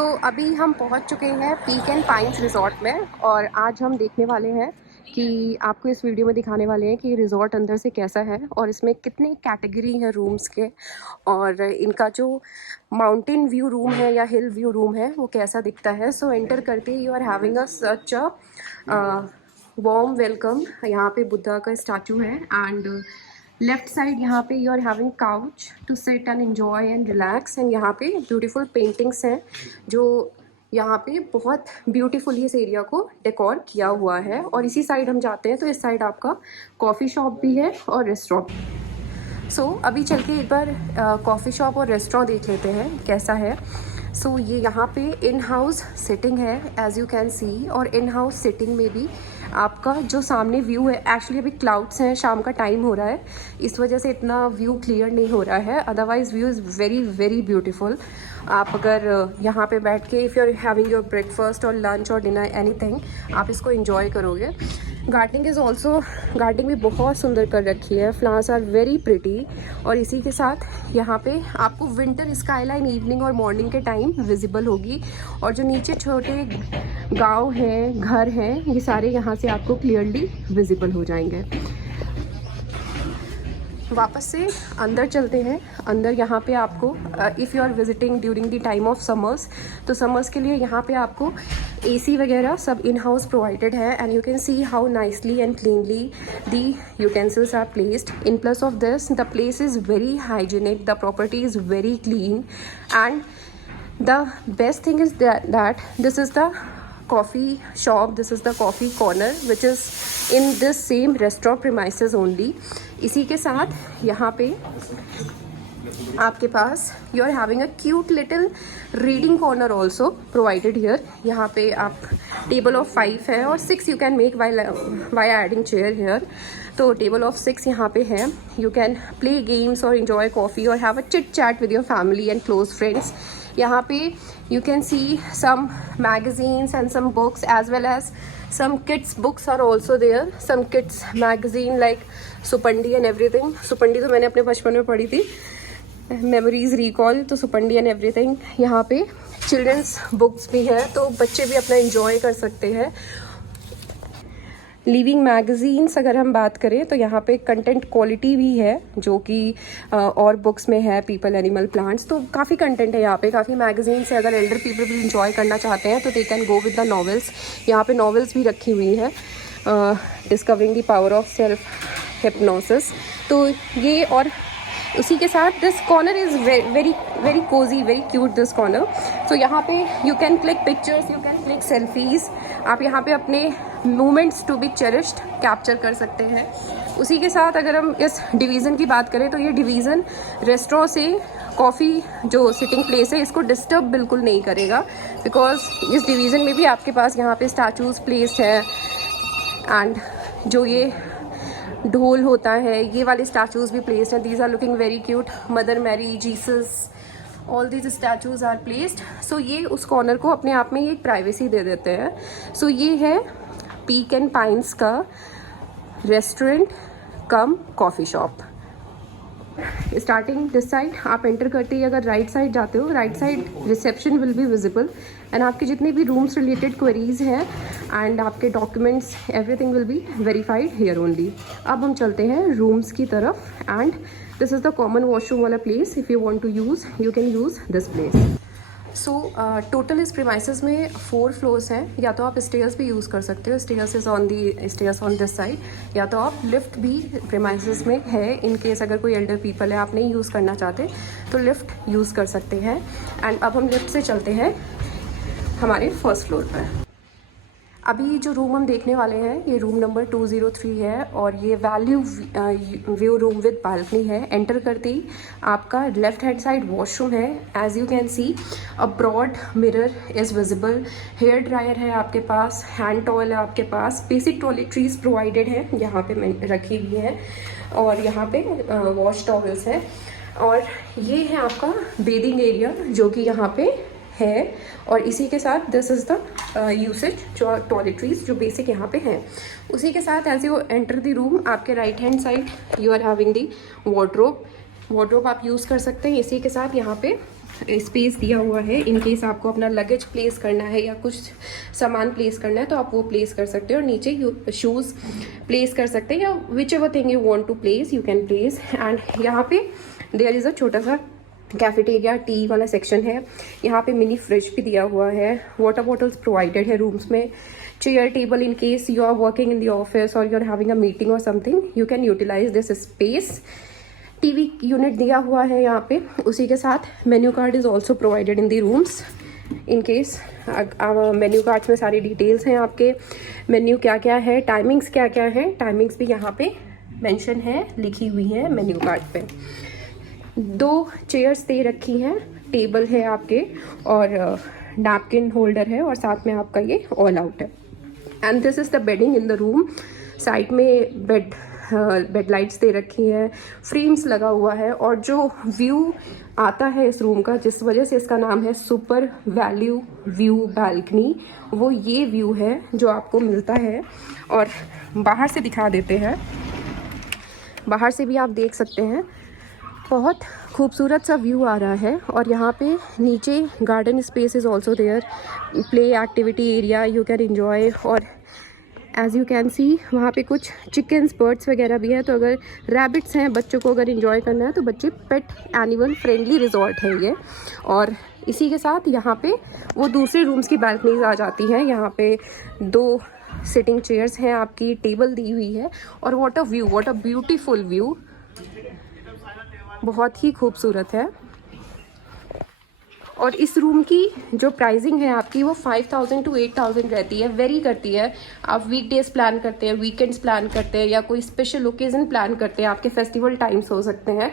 अभी हम पहुंच चुके हैं पीक एंड पाइन्स रिज़ॉर्ट में और आज हम देखने वाले हैं कि आपको इस वीडियो में दिखाने वाले हैं कि रिज़ॉर्ट अंदर से कैसा है और इसमें कितने कैटेगरी हैं रूम्स के और इनका जो माउंटेन व्यू रूम है या हिल व्यू रूम है वो कैसा दिखता है। सो एंटर करते ही you are having a such a warm welcome. यहाँ पे बुद्धा का स्टैचू है एंड लेफ्ट साइड यहाँ पे you are having couch to sit and enjoy and relax. And यहाँ पे ब्यूटीफुल पेंटिंग्स हैं जो यहाँ पे बहुत ब्यूटीफुली इस एरिया को डेकोर किया हुआ है। और इसी साइड हम जाते हैं तो इस साइड आपका कॉफ़ी शॉप भी है और रेस्टोरेंट। अभी चल के एक बार कॉफ़ी शॉप और रेस्टोरेंट देख लेते हैं कैसा है। ये यहाँ पे इन हाउस सिटिंग है एज़ यू कैन सी, और इन हाउस सिटिंग में भी आपका जो सामने व्यू है, एक्चुअली अभी क्लाउड्स हैं, शाम का टाइम हो रहा है, इस वजह से इतना व्यू क्लियर नहीं हो रहा है, otherwise view is very very beautiful. आप अगर यहाँ पे बैठ के if you are having your breakfast और लंच और डिनर एनीथिंग, आप इसको एंजॉय करोगे। गार्डनिंग इज़ ऑल्सो, गार्डनिंग भी बहुत सुंदर कर रखी है, फ्लावर्स आर वेरी प्रिटी। और इसी के साथ यहाँ पे आपको विंटर स्काईलाइन इवनिंग और मॉर्निंग के टाइम विजिबल होगी। और जो नीचे छोटे गांव हैं, घर हैं, ये सारे यहाँ से आपको क्लियरली विजिबल हो जाएंगे। वापस से अंदर चलते हैं। अंदर यहाँ पे आपको if you are visiting during the time of summers, तो समर्स के लिए यहाँ पे आपको एसी वगैरह सब इन हाउस प्रोवाइडेड है। And you can see how nicely and cleanly the utensils are placed. In plus of this the place is very hygienic, the property is very clean and the best thing is that this is the coffee shop, this is the coffee corner which is in this same restaurant premises only। इसी के साथ यहाँ पे आपके पास you are having a cute little reading corner also provided here। यहाँ पे आप table of 5 है और 6 you can make while adding chair here। तो table of 6 यहाँ पे है, you can play games or enjoy coffee or have a chit chat with your family and close friends। यहाँ पे you can see some magazines and some books as well as some kids books are also there, some kids magazine like Suppandi and everything। Suppandi तो मैंने अपने बचपन में पढ़ी थी, memories recall, तो सुपंडी एंड एवरीथिंग। यहाँ पे चिल्ड्रंस बुक्स भी है तो बच्चे भी अपना एंजॉय कर सकते हैं। लिविंग मैगज़ीन्स अगर हम बात करें तो यहाँ पे कंटेंट क्वालिटी भी है जो कि और बुक्स में है, पीपल एनिमल प्लांट्स, तो काफ़ी कंटेंट है यहाँ पे, काफ़ी मैगज़ीन्स है। अगर एल्डर पीपल भी इंजॉय करना चाहते हैं तो they can go with the novels. यहाँ पे नॉवेल्स भी रखी हुई है, discovering the power of self hypnosis. तो ये और उसी के साथ this corner is very very cosy, very cute this corner. तो यहाँ पे you can click pictures, you can click selfies, आप यहाँ पे अपने moments to be cherished capture कर सकते हैं। उसी के साथ अगर हम इस डिवीज़न की बात करें तो ये डिवीज़न रेस्टोरेंट से कॉफ़ी जो सिटिंग प्लेस है इसको डिस्टर्ब बिल्कुल नहीं करेगा, बिकॉज इस डिवीज़न में भी आपके पास यहाँ पे स्टैचूज़ प्लेस है एंड जो ये ढोल होता है ये वाले स्टैचूज़ भी प्लेस्ड हैं। These are looking very cute, mother Mary, Jesus, all these statues are placed. So ये उस कॉर्नर को अपने आप में एक प्राइवेसी दे देते हैं। सो ये है पीक एंड पाइन्स का restaurant cum coffee shop. Starting this side आप एंटर करते ही अगर राइट साइड जाते हो, right side reception will be visible and आपके जितने भी रूम्स रिलेटेड क्वेरीज हैं एंड आपके documents everything will be verified here only. अब हम चलते हैं रूम्स की तरफ and this is the common washroom वाला place. If you want to use you can use this place. Total इस प्रीमाइसेस में 4 फ्लोर्स हैं, या तो आप स्टेयर्स भी यूज़ कर सकते हो, stairs is on the stairs on this side, या तो आप लिफ्ट भी प्रीमाइसेस में है। इन केस अगर कोई एल्डर पीपल है आप नहीं यूज़ करना चाहते तो लिफ्ट यूज़ कर सकते हैं। एंड अब हम लिफ्ट से चलते हैं हमारे फर्स्ट फ्लोर पर। अभी जो रूम हम देखने वाले हैं ये रूम नंबर 203 है और ये value view room with balcony है। एंटर करते ही आपका लेफ्ट हैंड साइड वॉशरूम है। As you can see a broad mirror is visible, hair dryer है आपके पास, हैंड टॉवल है आपके पास, बेसिक टॉयलेटरीज प्रोवाइडेड है यहाँ पे रखी हुई है और यहाँ पे वॉश टॉवल्स है। और ये है आपका बेदिंग एरिया जो कि यहाँ पे है और इसी के साथ दिस इज़ द यूसेज जो टॉयलेटरीज जो बेसिक यहाँ पे हैं। उसी के साथ as you enter the room आपके right hand side you are having the wardrobe आप यूज़ कर सकते हैं। इसी के साथ यहाँ पे स्पेस दिया हुआ है। इन केस आपको अपना लगेज प्लेस करना है या कुछ सामान प्लेस करना है तो आप वो प्लेस कर सकते हो, और नीचे शूज़ प्लेस कर सकते हैं, या whichever thing you want to place you can place. And यहाँ पे देयर इज़ अ छोटा सा कैफेटेरिया, टी वाला सेक्शन है। यहाँ पे मिनी फ्रिज भी दिया हुआ है। वाटर बॉटल्स प्रोवाइडेड है रूम्स में। Chair table, in case you are working in the office और you are having a meeting और something, you can utilise this space. TV unit दिया हुआ है यहाँ पे। उसी के साथ menu card is also provided in the rooms. In case menu cards में सारी डिटेल्स हैं आपके, मेन्यू क्या क्या है, टाइमिंग्स क्या क्या है, टाइमिंग्स भी यहाँ पे मेंशन है, लिखी हुई है मेन्यू कार्ड पे। 2 चेयर्स दे रखी हैं, टेबल है आपके, और नैपकिन होल्डर है, और साथ में आपका ये ऑल आउट है। And this is the bedding in the room. Side में बेड लाइट्स दे रखी हैं, फ्रेम्स लगा हुआ है, और जो व्यू आता है इस रूम का, जिस वजह से इसका नाम है सुपर वैल्यू व्यू बालकनी, वो ये व्यू है जो आपको मिलता है। और बाहर से दिखा देते हैं, बाहर से भी आप देख सकते हैं, बहुत खूबसूरत सा व्यू आ रहा है। और यहाँ पे नीचे garden space is also there, play activity area you can enjoy. और एज यू कैन सी वहाँ पे कुछ चिकन्स, बर्ड्स वगैरह भी है, तो अगर रैबिट्स हैं, बच्चों को अगर एंजॉय करना है तो बच्चे पेट एनिमल फ्रेंडली रिजॉर्ट है ये। और इसी के साथ यहाँ पे वो दूसरे रूम्स की बालकनीज आ जाती हैं। यहाँ पे 2 सिटिंग चेयर्स हैं आपकी, टेबल दी हुई है, और what a view, what a beautiful view, बहुत ही खूबसूरत है। और इस रूम की जो प्राइसिंग है आपकी वो 5000 to 8000 रहती है, वेरी करती है। आप वीकडेज प्लान करते हैं, वीकेंड्स प्लान करते हैं, या कोई स्पेशल ओकेजन प्लान करते हैं, आपके फेस्टिवल टाइम्स हो सकते हैं।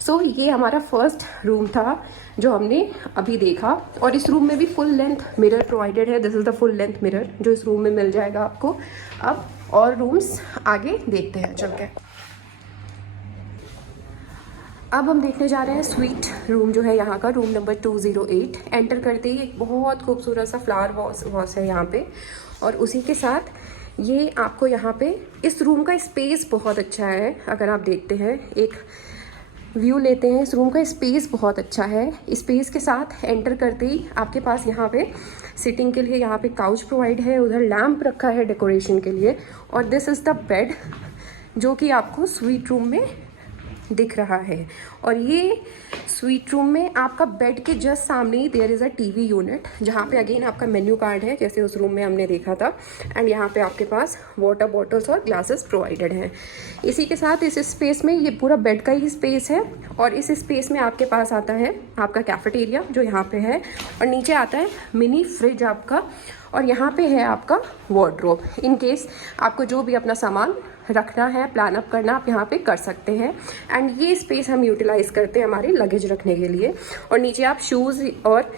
सो ये हमारा फर्स्ट रूम था जो हमने अभी देखा। और इस रूम में भी फुल लेंथ मिरर प्रोवाइडेड है। This is the full length mirror जो इस रूम में मिल जाएगा आपको। अब और रूम्स आगे देखते हैं चल के। अब हम देखने जा रहे हैं स्वीट रूम जो है यहाँ का, रूम नंबर 208। एंटर करते ही एक बहुत खूबसूरत सा फ्लावर वॉस है यहाँ पे, और उसी के साथ ये आपको यहाँ पे इस रूम का स्पेस बहुत अच्छा है। अगर आप देखते हैं, एक व्यू लेते हैं, इस रूम का स्पेस बहुत अच्छा है। स्पेस के साथ एंटर करते ही आपके पास यहाँ पे सिटिंग के लिए यहाँ पे काउच प्रोवाइड है, उधर लैम्प रखा है डेकोरेशन के लिए, और दिस इज़ द बेड जो कि आपको स्वीट रूम में दिख रहा है। और ये स्वीट रूम में आपका बेड के जस्ट सामने ही there is a TV unit, जहाँ पे अगेन आपका मेन्यू कार्ड है जैसे उस रूम में हमने देखा था। एंड यहाँ पे आपके पास वाटर बॉटल्स और ग्लासेस प्रोवाइडेड हैं। इसी के साथ इस स्पेस में ये पूरा बेड का ही स्पेस है, और इस स्पेस में आपके पास आता है आपका कैफेटेरिया जो यहाँ पे है, और नीचे आता है मिनी फ्रिज आपका, और यहाँ पे है आपका वार्डरोब। इन केस आपको जो भी अपना सामान रखना है, प्लान अप करना, आप यहाँ पे कर सकते हैं। एंड ये स्पेस हम यूटिलाइज करते हैं हमारे लगेज रखने के लिए। और नीचे आप शूज़ और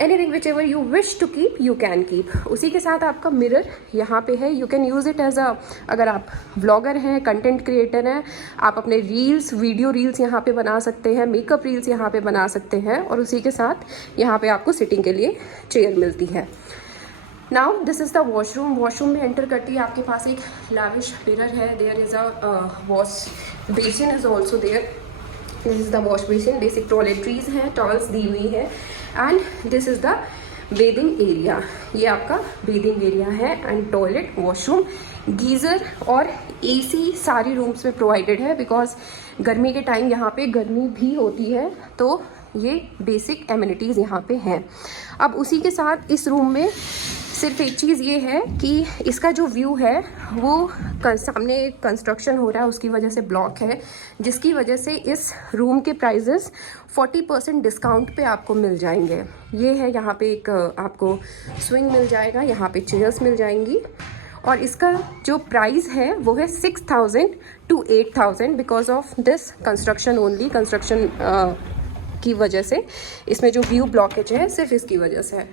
anything whichever you wish to keep you can keep. उसी के साथ आपका मिरर यहाँ पे है, you can use it as a, अगर आप ब्लॉगर हैं, कंटेंट क्रिएटर हैं, आप अपने रील्स, वीडियो रील्स यहाँ पे बना सकते हैं, मेकअप रील्स यहाँ पे बना सकते हैं। और उसी के साथ यहाँ पे आपको सिटिंग के लिए चेयर मिलती है। Now this is the washroom. Washroom में एंटर करती है आपके पास एक लाविश मिरर है, there is a wash basin is also there. This is the wash basin, basic toiletries हैं, टॉवल्स दी हुई है। And this is the bathing area, ये आपका बेदिंग एरिया है। एंड टॉयलेट, वॉशरूम, गीज़र और एसी सारी रूम्स में प्रोवाइडेड है, बिकॉज गर्मी के टाइम यहाँ पे गर्मी भी होती है, तो ये बेसिक एमिनिटीज़ यहाँ पे हैं। अब उसी के साथ इस रूम में सिर्फ एक चीज़ ये है कि इसका जो व्यू है वो सामने कंस्ट्रक्शन हो रहा है, उसकी वजह से ब्लॉक है, जिसकी वजह से इस रूम के प्राइजेस 40% डिस्काउंट पे आपको मिल जाएंगे। ये है, यहाँ पे एक आपको स्विंग मिल जाएगा, यहाँ पे चेयर्स मिल जाएंगी, और इसका जो प्राइस है वो है 6000 to 8000 because of this construction only. Construction की वजह से इसमें जो व्यू ब्लॉकेज है सिर्फ इसकी वजह से है।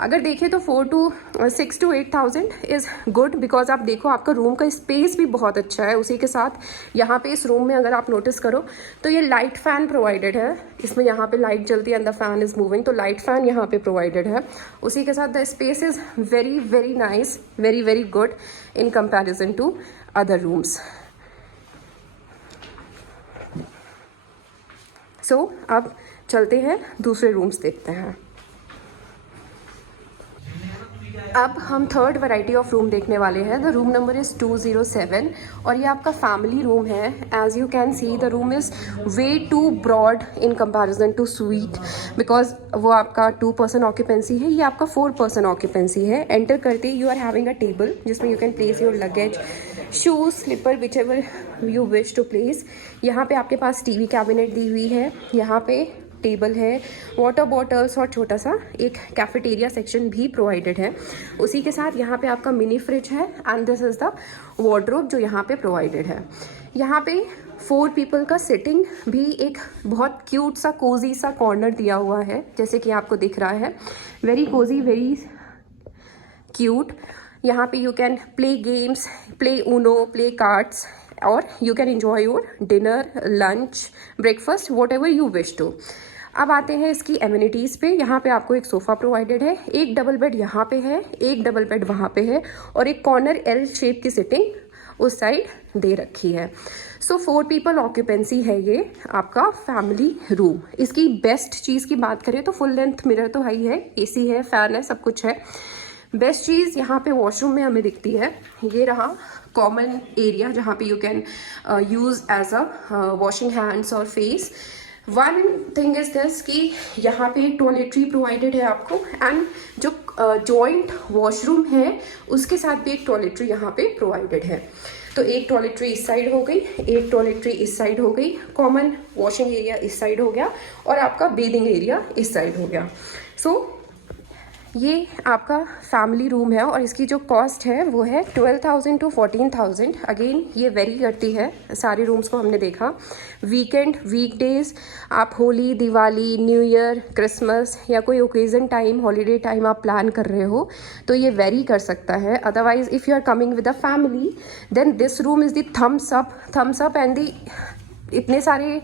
अगर देखें तो 6 to 8000 इज़ गुड, बिकॉज आप देखो आपका रूम का स्पेस भी बहुत अच्छा है। उसी के साथ यहाँ पे इस रूम में अगर आप नोटिस करो तो ये लाइट फैन प्रोवाइडेड है, इसमें यहाँ पे लाइट जलती है and the fan is moving, तो लाइट फैन यहाँ पे प्रोवाइडेड है। उसी के साथ the space is very very nice, very very good in comparison to other rooms. So अब चलते हैं दूसरे रूम्स देखते हैं। अब हम थर्ड वैरायटी ऑफ रूम देखने वाले हैं। द रूम नंबर इज़ 207 और ये आपका फैमिली रूम है। As you can see the room is way too broad in comparison to suite, बिकॉज वो आपका 2 पर्सन ऑक्यूपेंसी है, ये आपका 4 पर्सन ऑक्यूपेंसी है। एंटर करते ही you are having a table जिसमें you can place your luggage, shoes, slipper, whichever you wish to place. यहाँ पे आपके पास टीवी कैबिनेट दी हुई है, यहाँ पे टेबल है, वाटर बॉटल्स और छोटा सा एक कैफेटेरिया सेक्शन भी प्रोवाइडेड है। उसी के साथ यहाँ पे आपका मिनी फ्रिज है and this is the wardrobe जो यहाँ पे प्रोवाइडेड है। यहाँ पे 4 पीपल का सिटिंग भी एक बहुत क्यूट सा कोजी सा कॉर्नर दिया हुआ है, जैसे कि आपको दिख रहा है। Very cosy, very cute. यहाँ पे you can play games, play Uno, play cards और you can enjoy your dinner, lunch, breakfast, whatever you wish to. अब आते हैं इसकी एमिनिटीज़ पे। यहाँ पे आपको एक सोफ़ा प्रोवाइडेड है, एक डबल बेड यहाँ पे है, एक डबल बेड वहाँ पे है और एक कॉर्नर एल शेप की सिटिंग उस साइड दे रखी है। सो 4 पीपल ऑक्यूपेंसी है ये आपका फैमिली रूम। इसकी बेस्ट चीज़ की बात करें तो फुल लेंथ मिरर तो हाई है, AC है, फ़ैन है, सब कुछ है। बेस्ट चीज़ यहाँ पे वॉशरूम में हमें दिखती है, ये रहा कॉमन एरिया जहाँ पे you can use as a washing hands और face. One thing is this कि यहाँ पे टॉयलेटरी प्रोवाइडेड है आपको एंड जो जॉइंट वॉशरूम है उसके साथ भी एक टॉयलेटरी यहाँ पे प्रोवाइडेड है। तो एक टॉयलेटरी इस साइड हो गई, एक टॉयलेटरी इस साइड हो गई, कॉमन वॉशिंग एरिया इस साइड हो गया और आपका बेदिंग एरिया इस साइड हो गया। सो ये आपका फैमिली रूम है और इसकी जो कॉस्ट है वो है 12,000 to 14,000। अगेन ये वेरी करती है, सारे रूम्स को हमने देखा। वीकेंड, वीकडेज, आप Holi, Diwali, new year, Christmas या कोई ओकेजन टाइम, हॉलीडे टाइम आप प्लान कर रहे हो तो ये वेरी कर सकता है। Otherwise if you are coming with a family then this room is the thumbs up and the इतने सारे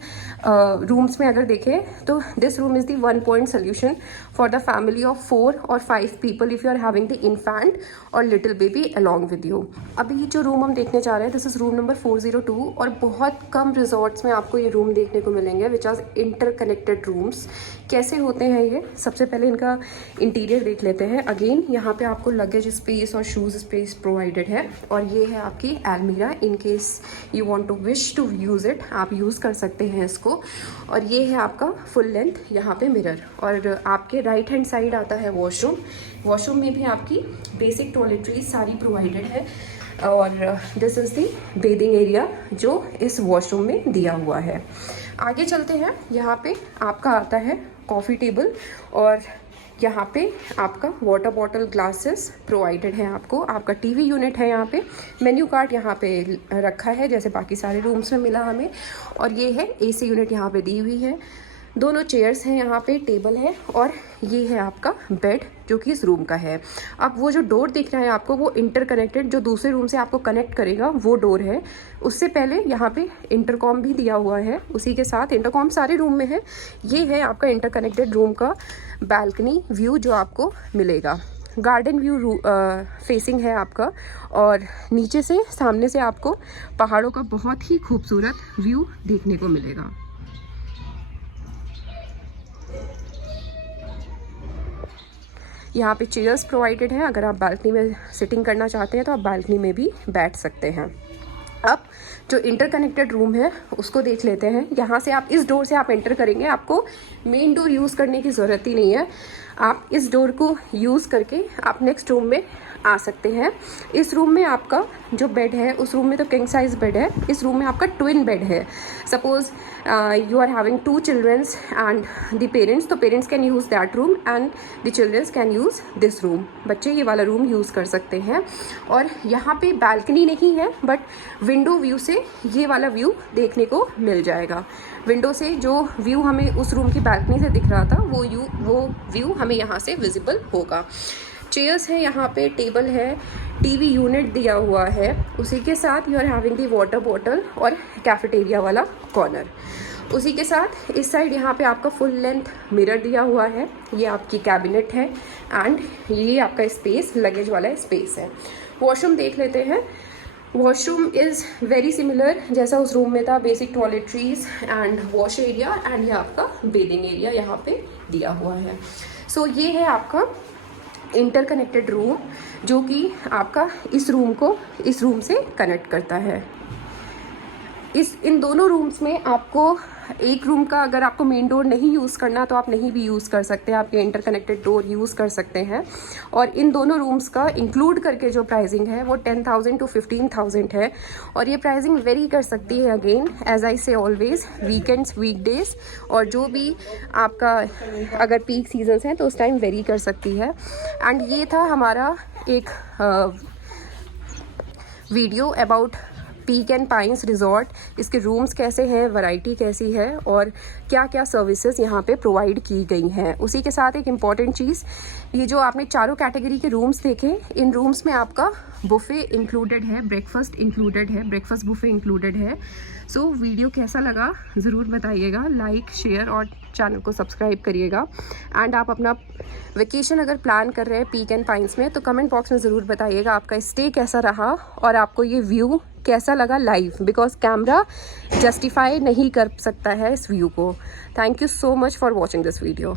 रूम्स में अगर देखें तो this room is the 1 point solution for the family of 4 और 5 people if you are having the infant और little baby along with you. अभी जो रूम हम देखने जा रहे हैं दिस इज़ रूम नंबर 402 और बहुत कम रिजॉर्ट्स में आपको ये रूम देखने को मिलेंगे विच आर इंटरकनेक्टेड रूम्स। कैसे होते हैं ये, सबसे पहले इनका इंटीरियर देख लेते हैं। अगेन यहाँ पे आपको लगेज स्पेस और शूज़ स्पेस प्रोवाइडेड है और ये है आपकी अलमीरा, in case you want to wish to use it आप यूज़ कर सकते हैं इसको। और ये है आपका फुल लेंथ यहाँ पे मिरर और आपके राइट हैंड साइड आता है वॉशरूम। वॉशरूम में भी आपकी बेसिक टॉयलेटरीज सारी प्रोवाइडेड है और this is the bathing area जो इस वॉशरूम में दिया हुआ है। आगे चलते हैं, यहाँ पे आपका आता है कॉफ़ी टेबल और यहाँ पे आपका वाटर बॉटल, ग्लासेस प्रोवाइडेड है आपको। आपका टीवी यूनिट है, यहाँ पे मेन्यू कार्ड यहाँ पे रखा है जैसे बाकी सारे रूम्स में मिला हमें। और ये है AC यूनिट यहाँ पे दी हुई है, दोनों चेयर्स हैं यहाँ पे, टेबल है और ये है आपका बेड जो कि इस रूम का है। अब वो जो डोर दिख रहा है आपको वो इंटरकनेक्टेड जो दूसरे रूम से आपको कनेक्ट करेगा वो डोर है। उससे पहले यहाँ पे इंटरकॉम भी दिया हुआ है, उसी के साथ इंटरकॉम सारे रूम में है। ये है आपका इंटरकनेक्टेड रूम का बालकनी व्यू जो आपको मिलेगा। गार्डन व्यू फेसिंग है आपका और नीचे से सामने से आपको पहाड़ों का बहुत ही खूबसूरत व्यू देखने को मिलेगा। यहाँ पे चेयर्स प्रोवाइडेड हैं, अगर आप बालकनी में सिटिंग करना चाहते हैं तो आप बालकनी में भी बैठ सकते हैं। अब जो इंटरकनेक्टेड रूम है उसको देख लेते हैं। यहाँ से आप इस डोर से आप एंटर करेंगे, आपको मेन डोर यूज़ करने की ज़रूरत ही नहीं है। आप इस डोर को यूज़ करके आप नेक्स्ट रूम में आ सकते हैं। इस रूम में आपका जो बेड है, उस रूम में तो किंग साइज बेड है, इस रूम में आपका ट्विन बेड है। Suppose you are having 2 childrens and the parents, तो parents can use that room and the childrens can use this room. बच्चे ये वाला रूम यूज़ कर सकते हैं। और यहाँ पे बालकनी नहीं है बट विंडो व्यू से ये वाला व्यू देखने को मिल जाएगा। विंडो से जो व्यू हमें उस रूम की बालकनी से दिख रहा था वो व्यू हमें यहाँ से विजिबल होगा। चेयर्स है यहाँ पे, टेबल है, टीवी यूनिट दिया हुआ है, उसी के साथ you are having the water bottle और कैफेटेरिया वाला कॉर्नर। उसी के साथ इस साइड यहाँ पे आपका फुल लेंथ मिरर दिया हुआ है, ये आपकी कैबिनेट है एंड ये आपका स्पेस लगेज वाला स्पेस है। वॉशरूम देख लेते हैं। वॉशरूम इज़ वेरी सिमिलर जैसा उस रूम में था, basic toiletries and wash area, and ये आपका बेडिंग एरिया यहाँ पे दिया हुआ है। सो ये है आपका इंटरकनेक्टेड रूम जो कि आपका इस रूम को इस रूम से कनेक्ट करता है। इन दोनों रूम्स में आपको एक रूम का अगर आपको मेन डोर नहीं यूज़ करना तो आप नहीं भी यूज़ कर सकते, आप ये इंटरकनेक्टेड डोर यूज़ कर सकते हैं। और इन दोनों रूम्स का इंक्लूड करके जो प्राइसिंग है वो 10,000 to 15,000 है। और ये प्राइसिंग वेरी कर सकती है, अगेन एज आई से ऑलवेज, वीकेंड्स, वीकडेज, और जो भी आपका अगर पीक सीजन्स हैं तो उस टाइम वेरी कर सकती है। एंड ये था हमारा एक video about peak and pines resort. इसके रूम्स कैसे हैं, वैरायटी कैसी है और क्या क्या सर्विसेज यहाँ पे प्रोवाइड की गई हैं। उसी के साथ एक इम्पॉर्टेंट चीज़, ये जो आपने चारों कैटेगरी के रूम्स देखे, इन रूम्स में आपका बुफ़े इंक्लूडेड है, ब्रेकफास्ट इंक्लूडेड है, ब्रेकफास्ट बुफ़े इंक्लूडेड है। सो वीडियो कैसा लगा ज़रूर बताइएगा, लाइक, शेयर और चैनल को सब्सक्राइब करिएगा। एंड आप अपना वेकेशन अगर प्लान कर रहे हैं पीक एंड पाइन्स में तो कमेंट बॉक्स में ज़रूर बताइएगा आपका स्टे कैसा रहा और आपको ये व्यू कैसा लगा लाइव, बिकॉज कैमरा जस्टिफाई नहीं कर सकता है इस व्यू को। Thank you so much for watching this video.